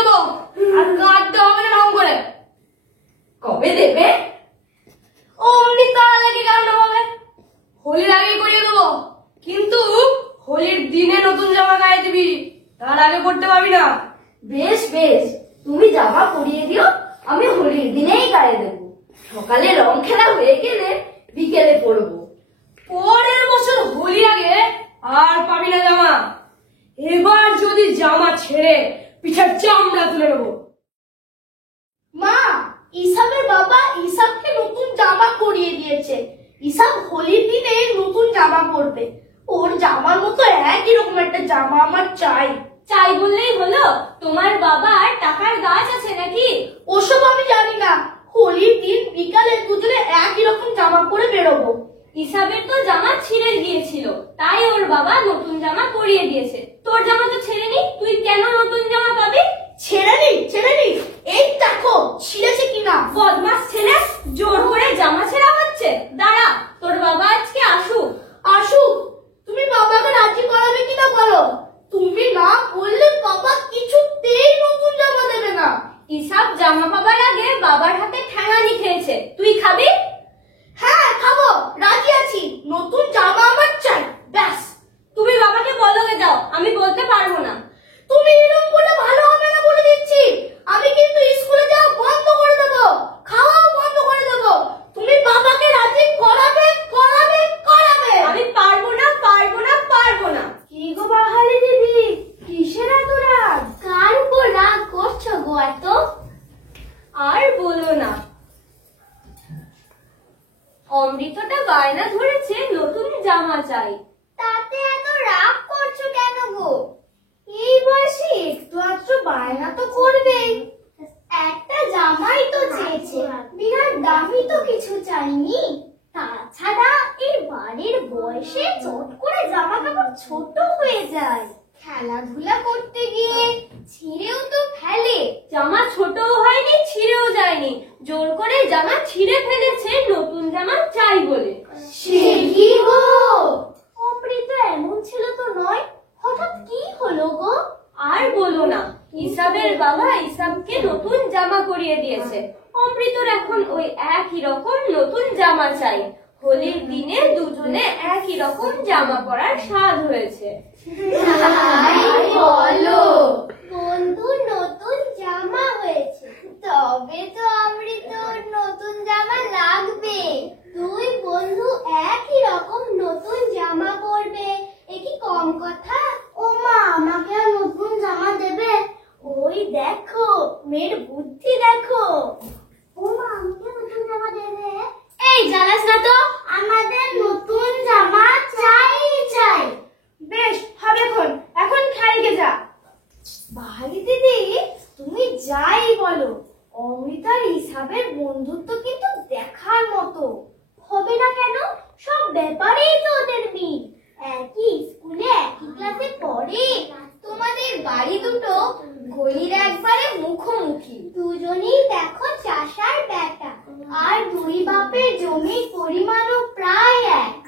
দেবো, আর কাঁদতে হবে না ঢং করে। কবে দেবে? অমৃতা লাগে কাণ্ড হবে। হোলির আগে করিয়ে দেবো, কিন্তু হোলির দিনে নতুন জামা গায়ে দিবি, তার আগে পড়তে পারবি না। বেশ বেশ, তুমি জামা পরিয়ে দিও, আমি হোলির দিনেই গায়ে দেবো। সকালে রং খেলা হয়ে গেলে বিকেলে পরবো। পরের বছর হোলির আগে আর পাবি না জামা। এবার যদি জামা ছেড়ে পিঠার চামড়া তুলে নেবো। মা, ইসাবের বাবা ইসাবকে নতুন জামা পরিয়ে দিয়েছে। ইসাব হোলির দিনে নতুন জামা পরবে। ওর জামার মতো একই রকম একটা জামা আমার চাই। চাই বললেই হলো? তোমার বাবার টাকার গাছ আছে নাকি? ওসব আমি জানি না। হোলির দিন বিকালে দুজনে একই রকম জামা পরে বেরোবো। ইসাবের তো জামা ছিঁড়ে গিয়েছিল, তাই ওর বাবা নতুন জামা পরিয়ে দিয়েছে। তোর জামা তো ছেড়েনি, তুই কেন নতুন জামা পাবি? ছেড়ে নি, এই দেখো ছিঁড়েছে কিনা। বদমাস ছেলে, জোর করে জামা ছেঁড়া হচ্ছে। দাঁড়া, তোর বাবা আজকে আসুক। তুমি বাবাকে রাজি করাবে কিনা বলো। তুমি না বললে বাবা কিছুতেই নতুন জামা দেবে না। ইসাব জামা পাবার আগে বাবার হাতে ঠ্যাঙানি খেয়েছে, তুই খাবি? হ্যাঁ খাবো, রাজি আছি। নতুন জামা আমার চাই, ব্যাস। তুমি বাবাকে বলগে যাও, আমি বলতে পারবো না। তুমি এরকম করলে ভালো হবে না বলে দিচ্ছি। আমি কিন্তু স্কুলে যাওয়া বন্ধ করে দেবো, খাওয়াও বন্ধ করে দেবো। তুমি বাবাকে রাজি করাবে। আমি পারবো না। কি গো বাহালি দিদি, কিসের এত রাগ? কার উপর রাগ করছো গো এত? আর বলো না, অমৃতটা বায়না ধরেছে নতুন জামা চাই। তাতে এত রাগ করছো কেন গো? এই বয়সে একটু আধটু বায়না তো করবেই। একটা জামাই তো চেয়েছে, বিরাট দামি তো কিছু চাইনি। তাছাড়া এই বাড়ির বয়সে চট করে জামা কাপড় ছোট হয়ে যায়। খেলাধুলা করতে গিয়ে ছিঁড়েও তো ফেলে। জামা ছোটও হয়নি, ছিঁড়েও যায়নি, জোর করে জামা ছিঁড়ে ফেলেছে নতুন জামা চাই বলে। সে কি গো, অমৃত এমন ছিল তো নয়, হঠাৎ কি হলো গো? আর বলো না, ইসাবের বাবা ইসাবকে নতুন জামা পরিয়ে দিয়েছে। অমৃতর এখন ওই একই রকম নতুন জামা চাই। হোলির দিনে দুজনে একই রকম জামা পরার স্বাদ হয়েছে। বলো, বন্ধুর নতুন জামা হয়েছে, তবে তো অমৃতর নতুন জামা লাগবে। দুই বন্ধু একই রকম নতুন জামা পরবে, এ কি কম কথা? ও মা, আমাকে আর নতুন জামা দেবে? ওই দেখো, মেয়ের বুদ্ধি দেখো। ও মা, আমাকে নতুন জামা দেবে? এই জ্বালাস না তো, আমাদের নতুন জামা চাই। বেশ হবে, এখন খেলকে যা। বাহালি দিদি, তুমি যাই বলো, অমৃতার ইসাবের বন্ধুত্ব কিন্তু দেখার মতো। হবে না কেন? সব ব্যাপারেই তো ওদের মিল। একই স্কুলে একই ক্লাসে পড়ে। তোমাদের বাড়ি দুটো গলির একবারে মুখোমুখি। দুজনেই দেখো চাষার বেটা, আর দুই বাপের জমির পরিমাণও প্রায় এক।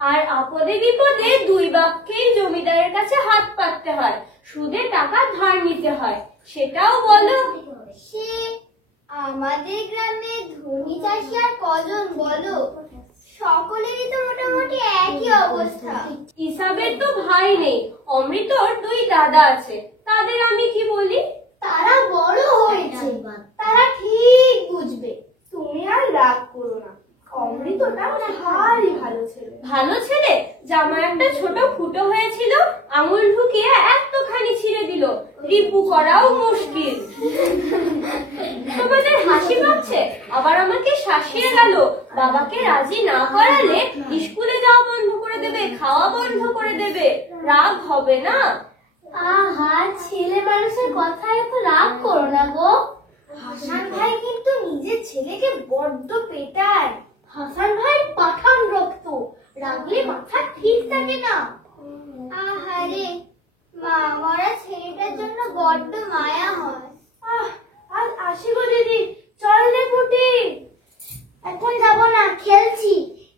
আর আপদে বিপদে দুই বাপকেই জমিদারের কাছে হাত পাততে হয়, সুদে টাকা ধার নিতে হয়। সেটাও বলো। সে আমাদের গ্রামে ধনী চাষি আর কজন বলো? সকলেরই তো মোটামুটি একই অবস্থা। ইসাবের তো ভাই নেই, অমৃতর দুই দাদা আছে, তাদের আমি কি বলি? তারা বড় হয়েছে, তারা ঠিক বুঝবে। তুমি আর রাগ করো না, অমৃতটা ভারী ভালো ছেলে। জামা একটা ছোট ফুটো হয়েছিল, আঙুল ঢুকিয়ে একটুখানি ছিঁড়ে দিল, রিপু করাও মুশকিল। তোমাদের হাসি পাচ্ছে, আবার আমাকে শাসিয়ে গেল। বাবাকে রাজি না করালে স্কুলে যাওয়া বন্ধ করে দেবে, খাওয়া বন্ধ করে দেবে। রাগ হবে না? আহা, ছেলে মানুষের কথায় এত রাগ করো না গো। হাসান ভাই কিন্তু নিজের ছেলেকে বড্ড পেটায়। হাসান ভাই পাঠান রক্ত, রাগলে মাথা ঠিক থাকে না। আহারে, মা মরা ছেলেটার জন্য বড্ড মায়া হয়। আজ আসি গো দিদি, চল রে পুটি। এখন যাবো না, খেলছি।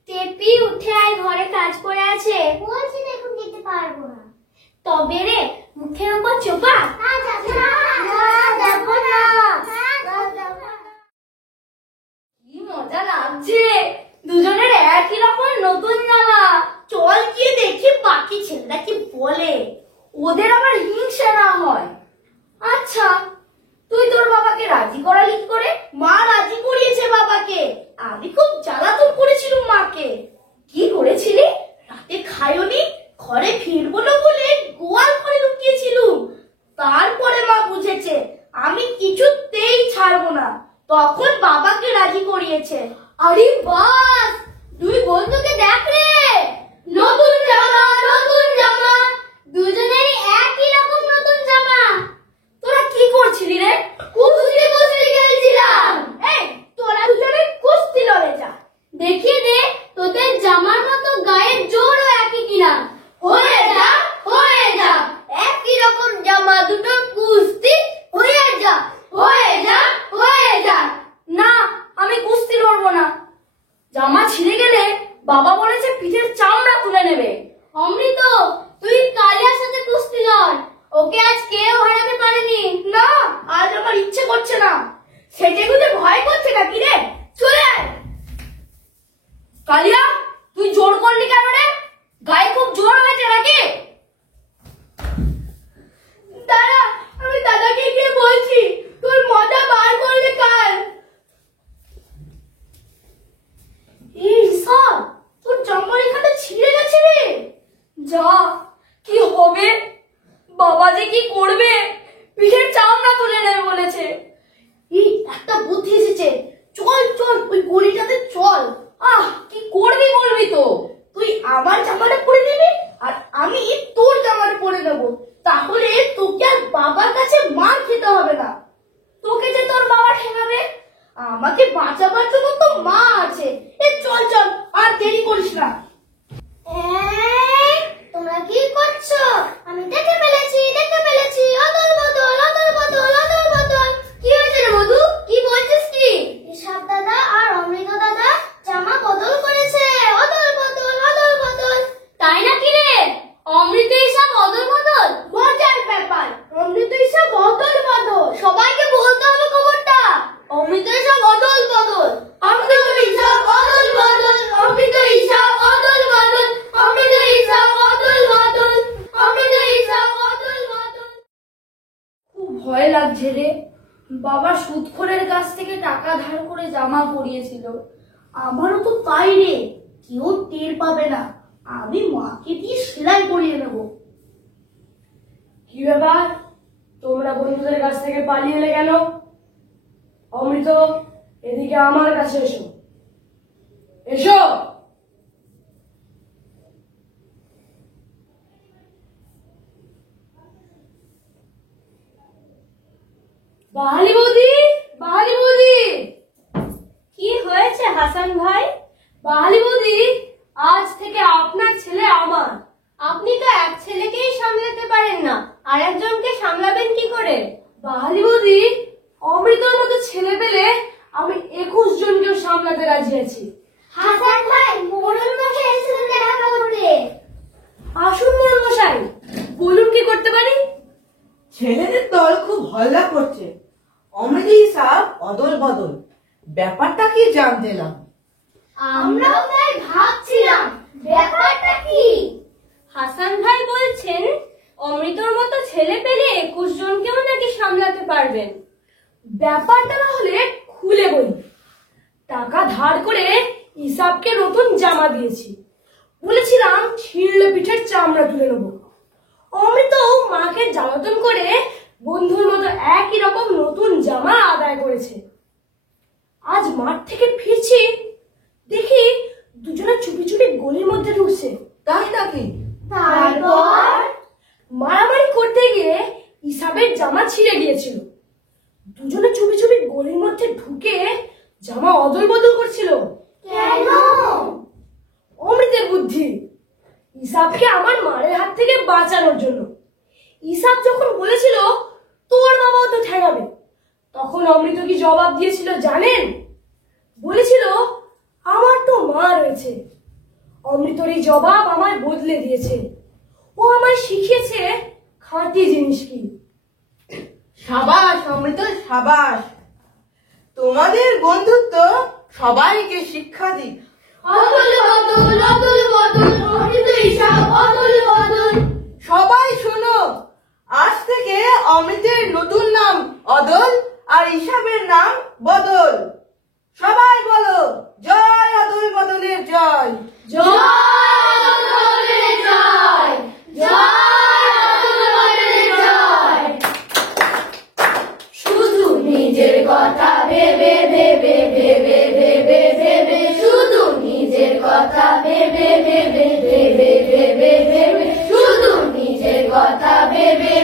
টেপি উঠে আয়, ঘরে কাজ পড়ে আছে। বলছি এখন যেতে পারবো না। তবে রে, মুখের উপর চোপা। তখন বাবাকে রাজি করিয়েছে। আরে বাস, দুই বন্ধুকে দেখ রে, নতুন জামা নতুন জামা, দুজনেরই একই রকম নতুন জামা। তোরা কি করছিলি রে? কুস্তি খেলছিলাম। এই তোরা দুজনে কুস্তি লড়ে যা, দেখিয়ে দে তোদের জামার মতো গায়ের জোরও একই কিনা। হয়ে যা হয়ে যা, একই রকম জামা দুটোর কুস্তি হয়ে যা হয়ে যা হয়ে যা। না, আমি কুস্তি লড়বো না। জামা ছিঁড়ে গেলে বাবা বলেছে পিঠের চামড়া তুলে নেবে। অমৃত, তুই কালিয়ার সাথে কুস্তি লড়, ওকে আজ কেউ হারাতে পারেনি। না, আজ আমার ইচ্ছে করছে না। সেজে গুজে ভয় করছে নাকি রে? চলে আয়। কালিয়া, তুই জোর করলি কেন রে? গায়ে খুব জোর হয়েছে নাকি? দাঁড়া, আমি দাদাকে গিয়ে বলছি, তোর মজা বার করবে কাল। এই সব তোর জামার এখানে ছিঁড়ে গেছে রে। যা, কি হবে? বাবা যে কি করবে? পিঠের চামড়া তুলে নেবে বলেছে। এই একটা বুদ্ধি এসেছে, চল চল ওই গলিটাতে চল। কি করবি বলবি তো? তুই আমার জামাটা পরে নিবি আর আমি তোর জামাটা পরে নেব, তাহলে তোকে আর বাবার কাছে মার খেতে হবে না। তোকে যে তোর বাবা ঠেঙাবে। আমাকে বাঁচাবার জন্য তো মা আছে। চল চল, আর দেরি করিস না। তোমরা কি করছো? আমি দেখে ফেলেছি অদল বদল অদল বদল অদল বদল। কি হয়েছে রে মধু, কি বলছিস কি? ঈশাব দাদা আর অমৃত দাদা জামা বদল করেছে, অদল বদল অদল বদল। তাই নাকি রে? অমৃত এসব অদল বদল? মজার ব্যাপার, অমৃত ঈশাব অদল বদল। সবাইকে বলতে হবে খবরটা। অমৃত ঈশাব অদল বদল, অমৃত ঈশাব অদল বদল, অমৃত ঈশাব অদল বদল, অমৃত ঈশাব অদল বদল, অমৃত ঈশাব অদল বদল। খুব ভয় লাগছে রে। বাবা সুদখোরের কাছ থেকে টাকা ধার করে জামা পরিয়েছিল। আমারও তো তাই রে, কেউ টের পাবে না। আমি মাকে দিয়ে সেলাই করিয়ে নেব। কি ব্যাপার, তোমরা বন্ধুদের কাছ থেকে পালিয়ে এলে কেন? অমৃত, এদিকে আমার কাছে এসো। এসো। বাহালি বৌদি, বাহালি বৌদি। কি হয়েছে হাসান ভাই? বাহালি বৌদি, আজ থেকে আপনার ছেলে আমার। আপনি তো এক ছেলেকেই সামলাতে পারেন না, আর একজনকে সামলাবেন কি করে? বাহালি বৌদি, অমৃতর মতো ছেলে পেলে আমি 21 জনকেও সামলাতে রাজি আছি। হাসান ভাই, মোড়ল মশাই এসেছেন দেখা করতে। আসুন মোড়ল মশাই, বলুন কি করতে পারি? ছেলেদের দল খুব হল্লা করছে, অমৃত হিসাব অদল বদল। ব্যাপারটা কি জানতে এলাম। আমরাও তাই ভাবছিলাম, ব্যাপারটা কি? হাসান ভাই বলছেন অমৃতর মতো ছেলে পেলে 21 জনকেও নাকি সামলাতে পারবেন। ব্যাপারটা না হলে খুলে বলি। টাকা ধার করে ইসাবকে নতুন জামা দিয়েছি, বলেছিলাম ছিঁড়লে পিঠের চামড়া তুলে নেবো। অমৃত মাকে জ্বালাতন করে বন্ধুর মতো একই রকম নতুন জামা আদায় করেছে। আজ মাঠ থেকে ফিরছি, দেখি দুজনে চুপি চুপি গলির মধ্যে ঢুকছে। তাই নাকি? তারপর মারামারি করতে গিয়ে ইসাবের জামা ছিঁড়ে গিয়েছিল। দুজনে চুপি চুপি গলির মধ্যে ঢুকে জামা অদল বদল করছিল। কেন? অমৃতের বুদ্ধি। ইসাবকে আমার মারের হাত থেকে বাঁচানোর জন্য। ইসাব যখন বলেছিল তোর বাবাও তো ঠেঙাবে, তখন অমৃত কি জবাব দিয়েছিল জানেন? বলেছিল আমার তো মা রয়েছে। অমৃতর এই জবাব আমায় বদলে দিয়েছে। ও আমায় শিখিয়েছে খাঁটি জিনিস কি। সাবাস অমৃত, সাবাস। তোমাদের বন্ধুত্ব সবাইকে শিক্ষা দিক। অদল বদল অদল বদল, অমৃত ঈশাব অদল বদল। সবাই শোনো, আজ থেকে অমৃতের নতুন নাম অদল আর হিসাবের নাম বদল। সবাই বলো জয় অদল বদলের জয়। জয় অদল বদলের জয়, জয় অদল বদলের জয়। শুধু নিজের কথা ভেবে ভেবে ভেবে ভেবে ভেবে শুধু নিজের কথা ভেবে ভেবে ভেবে ভেবে ভেবে শুধু নিজের কথা ভেবে